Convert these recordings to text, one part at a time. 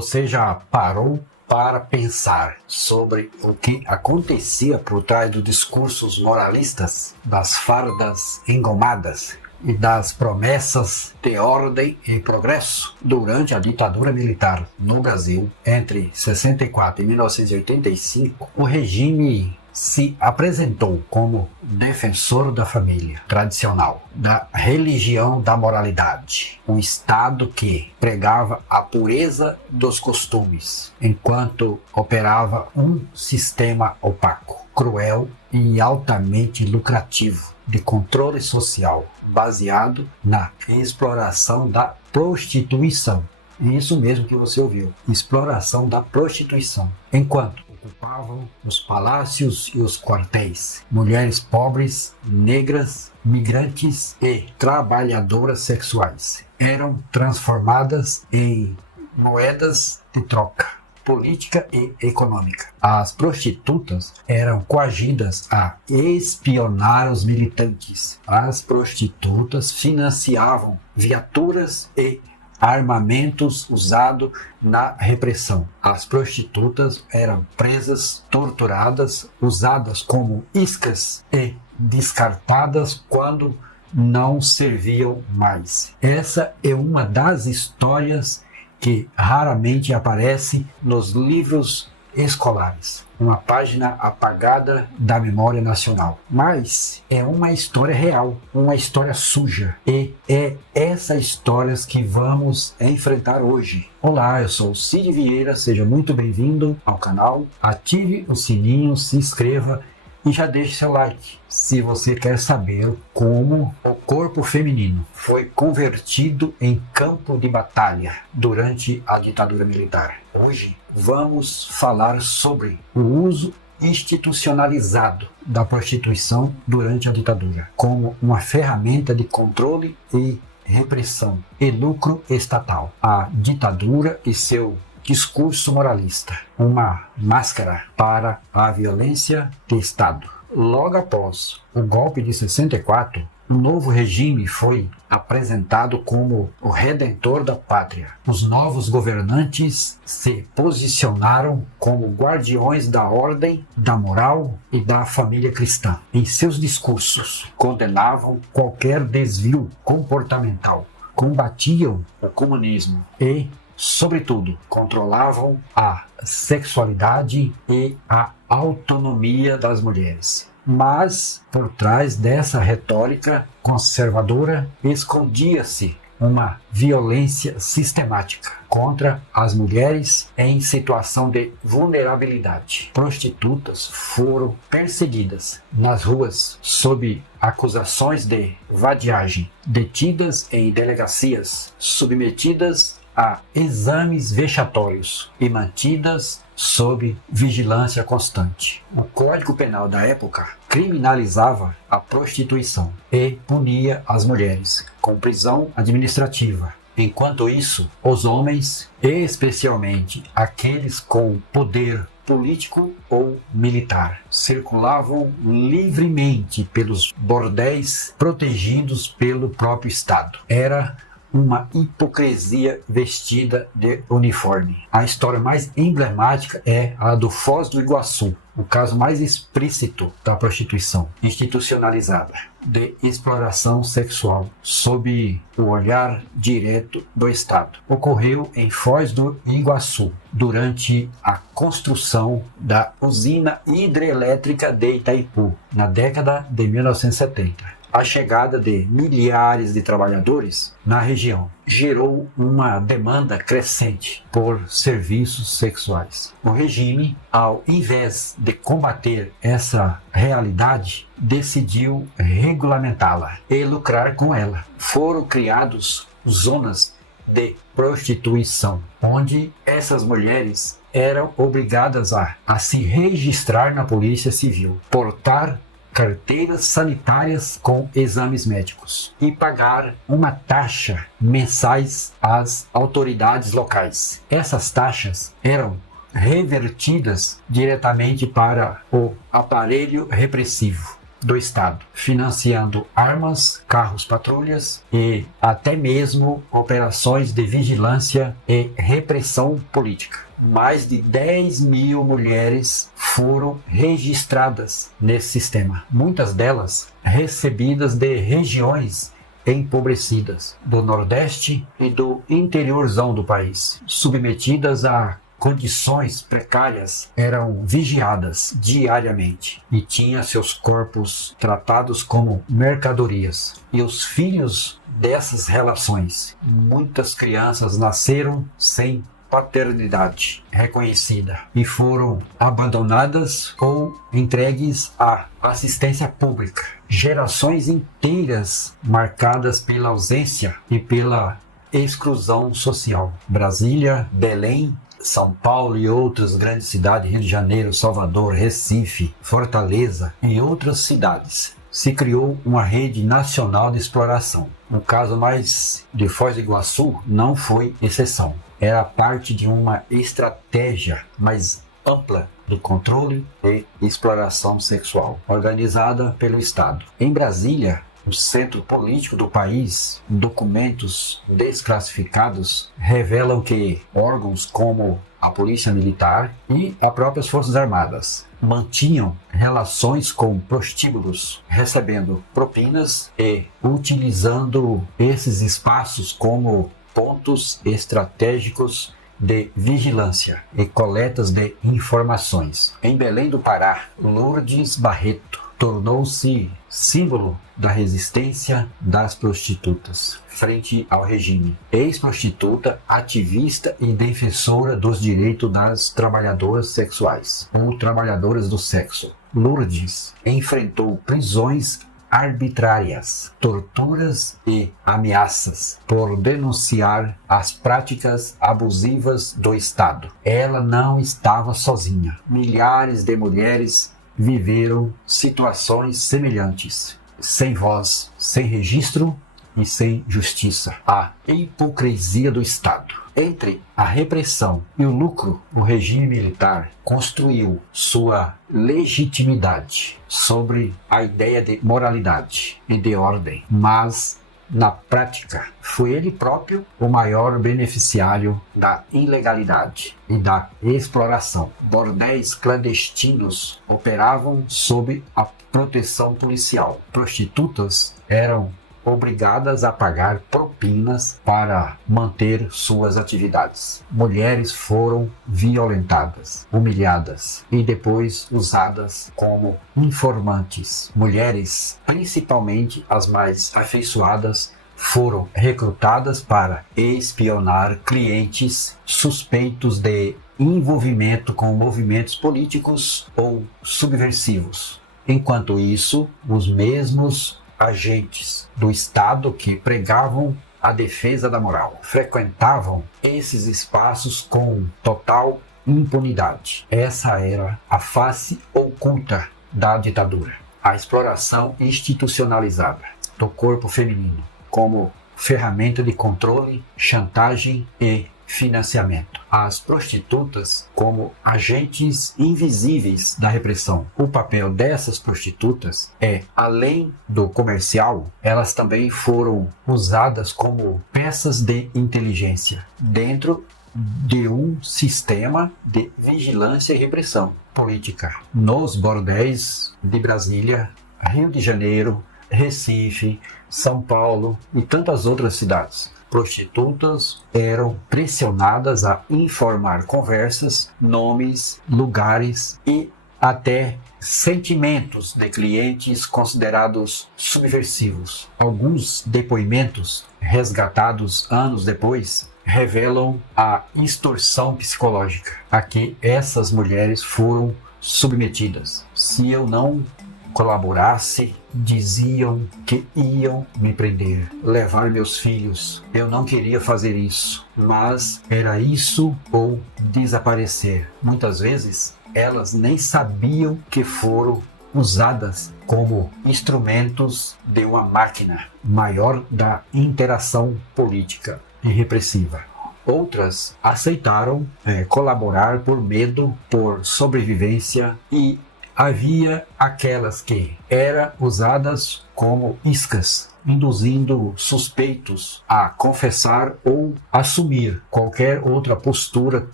Você já parou para pensar sobre o que acontecia por trás dos discursos moralistas, das fardas engomadas e das promessas de ordem e progresso durante a ditadura militar no Brasil entre 64 e 1985? O regime se apresentou como defensor da família tradicional, da religião da moralidade, um Estado que pregava a pureza dos costumes, enquanto operava um sistema opaco, cruel e altamente lucrativo de controle social, baseado na exploração da prostituição. Isso mesmo que você ouviu, exploração da prostituição, enquanto ocupavam os palácios e os quartéis mulheres pobres, negras, migrantes e trabalhadoras sexuais. Eram transformadas em moedas de troca política e econômica. As prostitutas eram coagidas a espionar os militantes. As prostitutas financiavam viaturas e armamentos usados na repressão. As prostitutas eram presas, torturadas, usadas como iscas e descartadas quando não serviam mais. Essa é uma das histórias que raramente aparece nos livros escolares. Uma página apagada da memória nacional. Mas é uma história real, uma história suja. E é essa história que vamos enfrentar hoje. Olá, eu sou o Cid Vieira, seja muito bem-vindo ao canal. Ative o sininho, se inscreva e já deixe seu like se você quer saber como o corpo feminino foi convertido em campo de batalha durante a ditadura militar. Hoje vamos falar sobre o uso institucionalizado da prostituição durante a ditadura como uma ferramenta de controle e repressão e lucro estatal. A ditadura e seu discurso moralista, uma máscara para a violência de Estado. Logo após o golpe de 64, o novo regime foi apresentado como o redentor da pátria. Os novos governantes se posicionaram como guardiões da ordem, da moral e da família cristã. Em seus discursos, condenavam qualquer desvio comportamental, combatiam o comunismo e, sobretudo, controlavam a sexualidade e a autonomia das mulheres. Mas, por trás dessa retórica conservadora, escondia-se uma violência sistemática contra as mulheres em situação de vulnerabilidade. Prostitutas foram perseguidas nas ruas sob acusações de vadiagem, detidas em delegacias, submetidas a exames vexatórios e mantidas sob vigilância constante. O Código Penal da época criminalizava a prostituição e punia as mulheres com prisão administrativa. Enquanto isso, os homens, especialmente aqueles com poder político ou militar, circulavam livremente pelos bordéis protegidos pelo próprio Estado. Era uma hipocrisia vestida de uniforme. A história mais emblemática é a do Foz do Iguaçu, o caso mais explícito da prostituição institucionalizada, de exploração sexual, sob o olhar direto do Estado. Ocorreu em Foz do Iguaçu, durante a construção da usina hidrelétrica de Itaipu, na década de 1970. A chegada de milhares de trabalhadores na região gerou uma demanda crescente por serviços sexuais. O regime, ao invés de combater essa realidade, decidiu regulamentá-la e lucrar com ela. Foram criados zonas de prostituição, onde essas mulheres eram obrigadas a se registrar na Polícia Civil, portar carteiras sanitárias com exames médicos e pagar uma taxa mensais às autoridades locais. Essas taxas eram revertidas diretamente para o aparelho repressivo do Estado, financiando armas, carros patrulhas e até mesmo operações de vigilância e repressão política. Mais de 10 mil mulheres foram registradas nesse sistema, muitas delas recebidas de regiões empobrecidas do Nordeste e do interiorzão do país, submetidas a condições precárias, eram vigiadas diariamente e tinham seus corpos tratados como mercadorias. E os filhos dessas relações, muitas crianças nasceram sem paternidade reconhecida e foram abandonadas ou entregues à assistência pública. Gerações inteiras marcadas pela ausência e pela exclusão social. Brasília, Belém, São Paulo e outras grandes cidades, Rio de Janeiro, Salvador, Recife, Fortaleza e outras cidades, se criou uma rede nacional de exploração. No caso mais de Foz do Iguaçu, não foi exceção. Era parte de uma estratégia mais ampla de controle e exploração sexual, organizada pelo Estado. Em Brasília, o centro político do país, documentos desclassificados revelam que órgãos como a Polícia Militar e as próprias Forças Armadas mantinham relações com prostíbulos, recebendo propinas e utilizando esses espaços como pontos estratégicos de vigilância e coletas de informações. Em Belém do Pará, Lourdes Barreto tornou-se símbolo da resistência das prostitutas frente ao regime. Ex-prostituta, ativista e defensora dos direitos das trabalhadoras sexuais ou trabalhadoras do sexo. Lourdes enfrentou prisões arbitrárias, torturas e ameaças por denunciar as práticas abusivas do Estado. Ela não estava sozinha. Milhares de mulheres viveram situações semelhantes, sem voz, sem registro e sem justiça. A hipocrisia do Estado. Entre a repressão e o lucro, o regime militar construiu sua legitimidade sobre a ideia de moralidade e de ordem, mas na prática foi ele próprio o maior beneficiário da ilegalidade e da exploração. Bordéis clandestinos operavam sob a proteção policial. Prostitutas eram obrigadas a pagar propinas para manter suas atividades. Mulheres foram violentadas, humilhadas e depois usadas como informantes. Mulheres, principalmente as mais afeiçoadas, foram recrutadas para espionar clientes suspeitos de envolvimento com movimentos políticos ou subversivos. Enquanto isso, os mesmos agentes do Estado que pregavam a defesa da moral frequentavam esses espaços com total impunidade. Essa era a face oculta da ditadura. A exploração institucionalizada do corpo feminino como ferramenta de controle, chantagem e financiamento. As prostitutas como agentes invisíveis da repressão. O papel dessas prostitutas é, além do comercial, elas também foram usadas como peças de inteligência dentro de um sistema de vigilância e repressão política. Nos bordéis de Brasília, Rio de Janeiro, Recife, São Paulo e tantas outras cidades, prostitutas eram pressionadas a informar conversas, nomes, lugares e até sentimentos de clientes considerados subversivos. Alguns depoimentos resgatados anos depois revelam a extorsão psicológica a que essas mulheres foram submetidas. Se eu não colaborasse, diziam que iam me prender, levar meus filhos. Eu não queria fazer isso, mas era isso ou desaparecer. Muitas vezes elas nem sabiam que foram usadas como instrumentos de uma máquina maior da interação política e repressiva. Outras aceitaram colaborar por medo, por sobrevivência e Havia aquelas que eram usadas como iscas, induzindo suspeitos a confessar ou assumir qualquer outra postura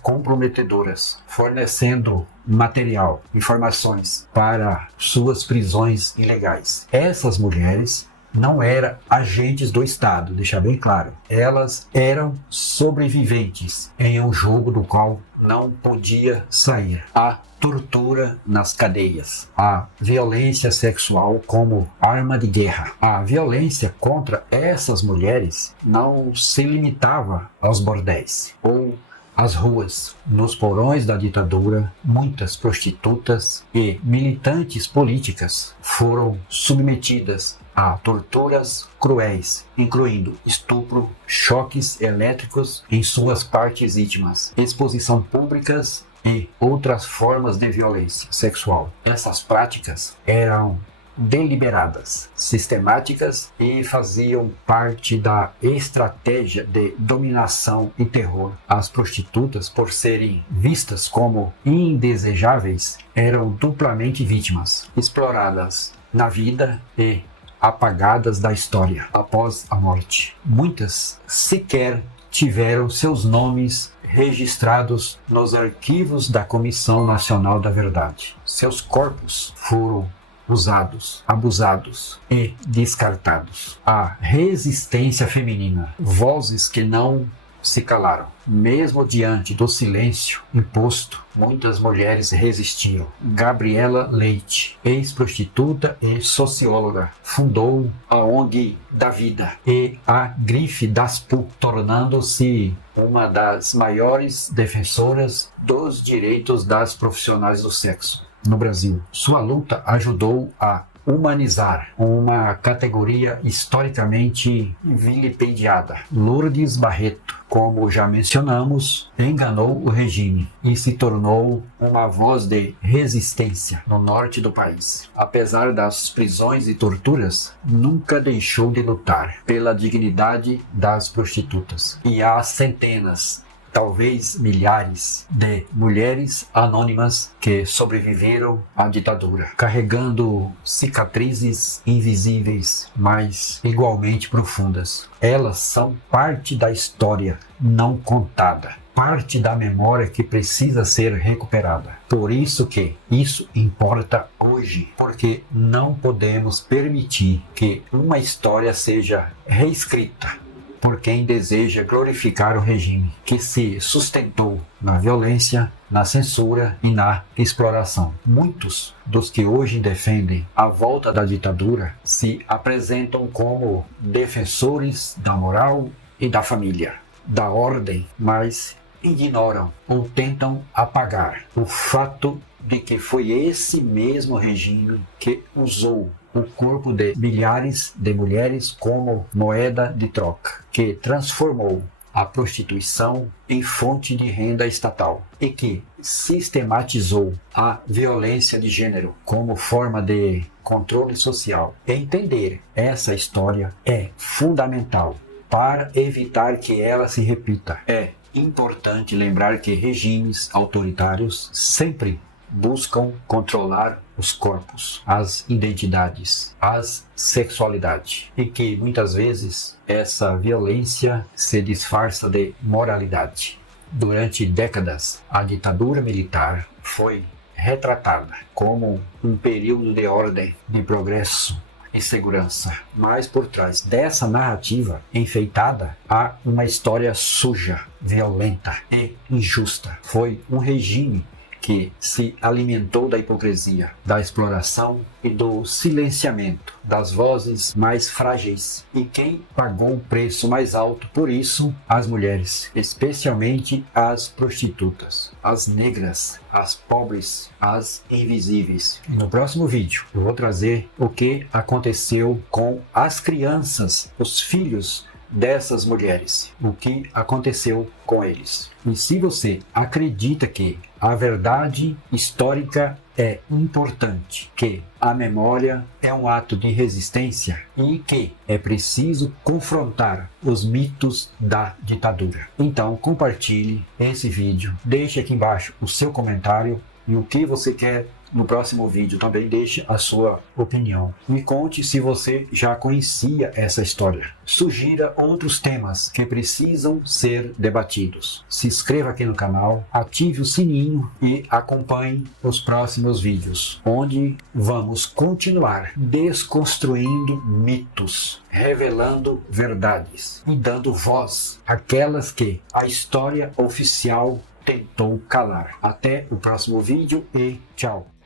comprometedoras, fornecendo material, informações para suas prisões ilegais. Essas mulheres não eram agentes do Estado, deixar bem claro. Elas eram sobreviventes em um jogo do qual não podia sair. A tortura nas cadeias, a violência sexual como arma de guerra. A violência contra essas mulheres não se limitava aos bordéis ou às ruas. Nos porões da ditadura, muitas prostitutas e militantes políticas foram submetidas a torturas cruéis, incluindo estupro, choques elétricos em suas partes íntimas, exposição públicas e outras formas de violência sexual. Essas práticas eram deliberadas, sistemáticas e faziam parte da estratégia de dominação e terror. As prostitutas, por serem vistas como indesejáveis, eram duplamente vítimas, exploradas na vida e apagadas da história após a morte. Muitas sequer tiveram seus nomes registrados nos arquivos da Comissão Nacional da Verdade. Seus corpos foram usados, abusados e descartados. A resistência feminina, vozes que não se calaram. Mesmo diante do silêncio imposto, muitas mulheres resistiram. Gabriela Leite, ex-prostituta e socióloga, fundou a ONG da Vida e a Grife das PU, tornando-se uma das maiores defensoras dos direitos das profissionais do sexo no Brasil. Sua luta ajudou a humanizar uma categoria historicamente vilipendiada. Lourdes Barreto, como já mencionamos, enganou o regime e se tornou uma voz de resistência no norte do país. Apesar das prisões e torturas, nunca deixou de lutar pela dignidade das prostitutas. E há centenas, talvez milhares de mulheres anônimas que sobreviveram à ditadura, carregando cicatrizes invisíveis, mas igualmente profundas. Elas são parte da história não contada, parte da memória que precisa ser recuperada. Por isso que isso importa hoje, porque não podemos permitir que uma história seja reescrita por quem deseja glorificar o regime que se sustentou na violência, na censura e na exploração. Muitos dos que hoje defendem a volta da ditadura se apresentam como defensores da moral e da família, da ordem, mas ignoram ou tentam apagar o fato de que foi esse mesmo regime que usou o corpo de milhares de mulheres como moeda de troca, que transformou a prostituição em fonte de renda estatal e que sistematizou a violência de gênero como forma de controle social. Entender essa história é fundamental para evitar que ela se repita. É importante lembrar que regimes autoritários sempre buscam controlar os corpos, as identidades, as sexualidades, e que muitas vezes essa violência se disfarça de moralidade. Durante décadas, a ditadura militar foi retratada como um período de ordem, de progresso e segurança. Mas por trás dessa narrativa enfeitada há uma história suja, violenta e injusta. Foi um regime que se alimentou da hipocrisia, da exploração e do silenciamento das vozes mais frágeis. E quem pagou o preço mais alto por isso? As mulheres, especialmente as prostitutas, as negras, as pobres, as invisíveis. No próximo vídeo eu vou trazer o que aconteceu com as crianças, os filhos dessas mulheres, o que aconteceu com eles. E se você acredita que a verdade histórica é importante, que a memória é um ato de resistência e que é preciso confrontar os mitos da ditadura, então compartilhe esse vídeo, deixe aqui embaixo o seu comentário e o que você quer no próximo vídeo também deixe a sua opinião. Me conte se você já conhecia essa história. Sugira outros temas que precisam ser debatidos. Se inscreva aqui no canal, ative o sininho e acompanhe os próximos vídeos, onde vamos continuar desconstruindo mitos, revelando verdades e dando voz àquelas que a história oficial tentou calar. Até o próximo vídeo e tchau!